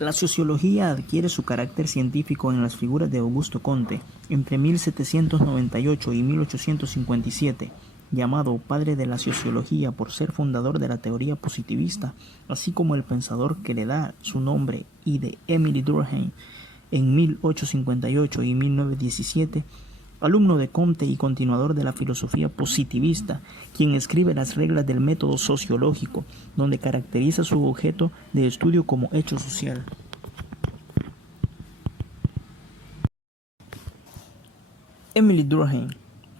La sociología adquiere su carácter científico en las figuras de Augusto Comte entre 1798 y 1857, llamado padre de la sociología por ser fundador de la teoría positivista, así como el pensador que le da su nombre, y de Émile Durkheim en 1858 y 1917, alumno de Comte y continuador de la filosofía positivista, quien escribe las reglas del método sociológico, donde caracteriza su objeto de estudio como hecho social. Émile Durkheim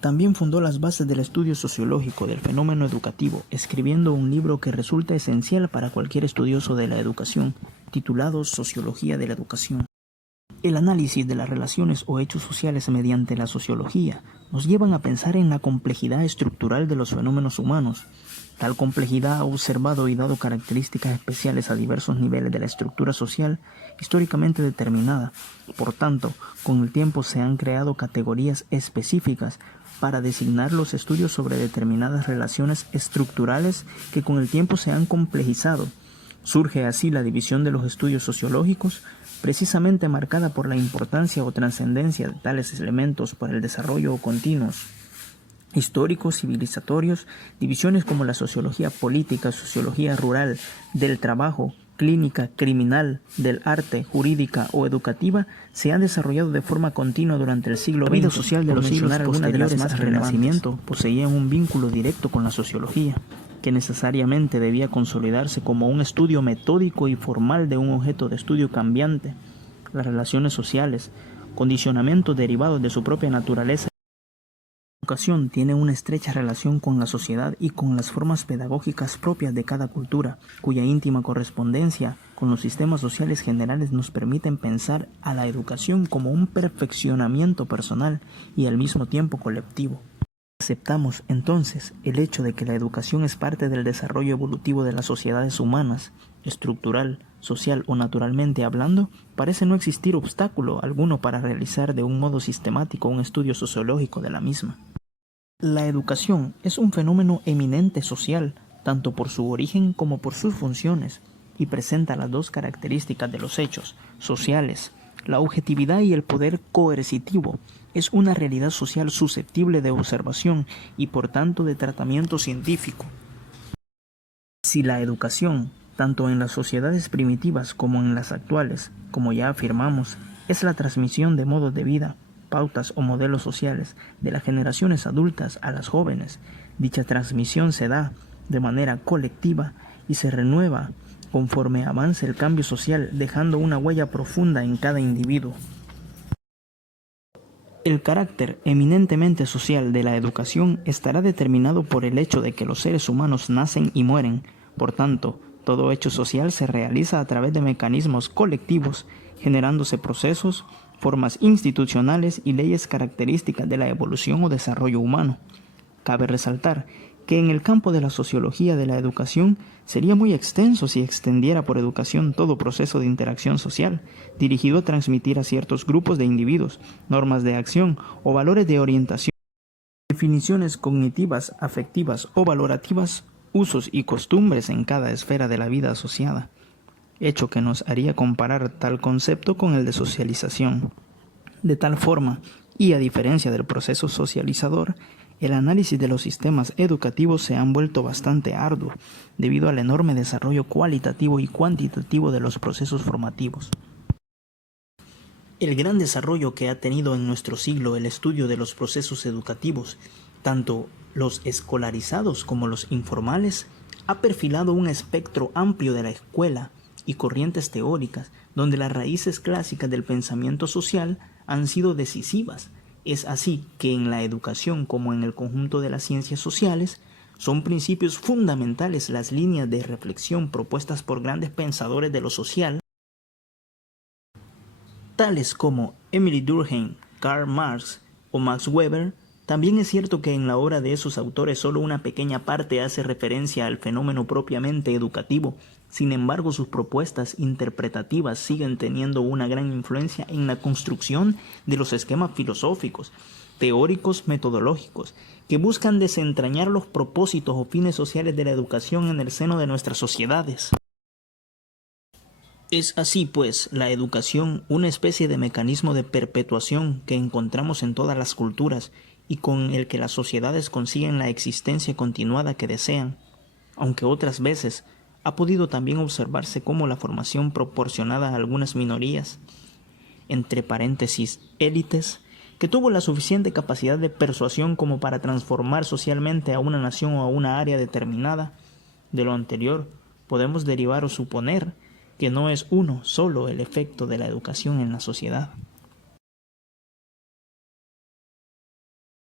también fundó las bases del estudio sociológico del fenómeno educativo, escribiendo un libro que resulta esencial para cualquier estudioso de la educación, titulado Sociología de la Educación. El análisis de las relaciones o hechos sociales mediante la sociología nos llevan a pensar en la complejidad estructural de los fenómenos humanos. Tal complejidad ha observado y dado características especiales a diversos niveles de la estructura social históricamente determinada. Por tanto, con el tiempo se han creado categorías específicas para designar los estudios sobre determinadas relaciones estructurales que con el tiempo se han complejizado. Surge así la división de los estudios sociológicos, precisamente marcada por la importancia o trascendencia de tales elementos para el desarrollo continuos históricos, civilizatorios, divisiones como la sociología política, sociología rural, del trabajo, clínica, criminal, del arte, jurídica o educativa, se han desarrollado de forma continua durante el siglo XX. La vida social de los siglos posteriores al Renacimiento poseía un vínculo directo con la sociología, que necesariamente debía consolidarse como un estudio metódico y formal de un objeto de estudio cambiante, las relaciones sociales, condicionamientos derivados de su propia naturaleza. La educación tiene una estrecha relación con la sociedad y con las formas pedagógicas propias de cada cultura, cuya íntima correspondencia con los sistemas sociales generales nos permiten pensar a la educación como un perfeccionamiento personal y al mismo tiempo colectivo. Aceptamos, entonces, el hecho de que la educación es parte del desarrollo evolutivo de las sociedades humanas, estructural, social o naturalmente hablando, parece no existir obstáculo alguno para realizar de un modo sistemático un estudio sociológico de la misma. La educación es un fenómeno eminente social, tanto por su origen como por sus funciones, y presenta las dos características de los hechos sociales, la objetividad y el poder coercitivo. Es una realidad social susceptible de observación y por tanto de tratamiento científico. Si la educación, tanto en las sociedades primitivas como en las actuales, como ya afirmamos, es la transmisión de modos de vida, pautas o modelos sociales de las generaciones adultas a las jóvenes, dicha transmisión se da de manera colectiva y se renueva conforme avance el cambio social, dejando una huella profunda en cada individuo. El carácter eminentemente social de la educación estará determinado por el hecho de que los seres humanos nacen y mueren. Por tanto, todo hecho social se realiza a través de mecanismos colectivos, generándose procesos, formas institucionales y leyes características de la evolución o desarrollo humano. Cabe resaltar que en el campo de la sociología de la educación sería muy extenso si extendiera por educación todo proceso de interacción social, dirigido a transmitir a ciertos grupos de individuos, normas de acción o valores de orientación, definiciones cognitivas, afectivas o valorativas, usos y costumbres en cada esfera de la vida asociada, hecho que nos haría comparar tal concepto con el de socialización. De tal forma, y a diferencia del proceso socializador, el análisis de los sistemas educativos se han vuelto bastante arduo, debido al enorme desarrollo cualitativo y cuantitativo de los procesos formativos. El gran desarrollo que ha tenido en nuestro siglo el estudio de los procesos educativos, tanto los escolarizados como los informales, ha perfilado un espectro amplio de la escuela y corrientes teóricas, donde las raíces clásicas del pensamiento social han sido decisivas. Es así que en la educación, como en el conjunto de las ciencias sociales, son principios fundamentales las líneas de reflexión propuestas por grandes pensadores de lo social, tales como Émile Durkheim, Karl Marx o Max Weber. También es cierto que en la obra de esos autores solo una pequeña parte hace referencia al fenómeno propiamente educativo. Sin embargo, sus propuestas interpretativas siguen teniendo una gran influencia en la construcción de los esquemas filosóficos, teóricos, metodológicos, que buscan desentrañar los propósitos o fines sociales de la educación en el seno de nuestras sociedades. Es así, pues, la educación una especie de mecanismo de perpetuación que encontramos en todas las culturas y con el que las sociedades consiguen la existencia continuada que desean, aunque otras veces ha podido también observarse cómo la formación proporcionada a algunas minorías, entre paréntesis, élites, que tuvo la suficiente capacidad de persuasión como para transformar socialmente a una nación o a una área determinada. De lo anterior, podemos derivar o suponer que no es uno solo el efecto de la educación en la sociedad.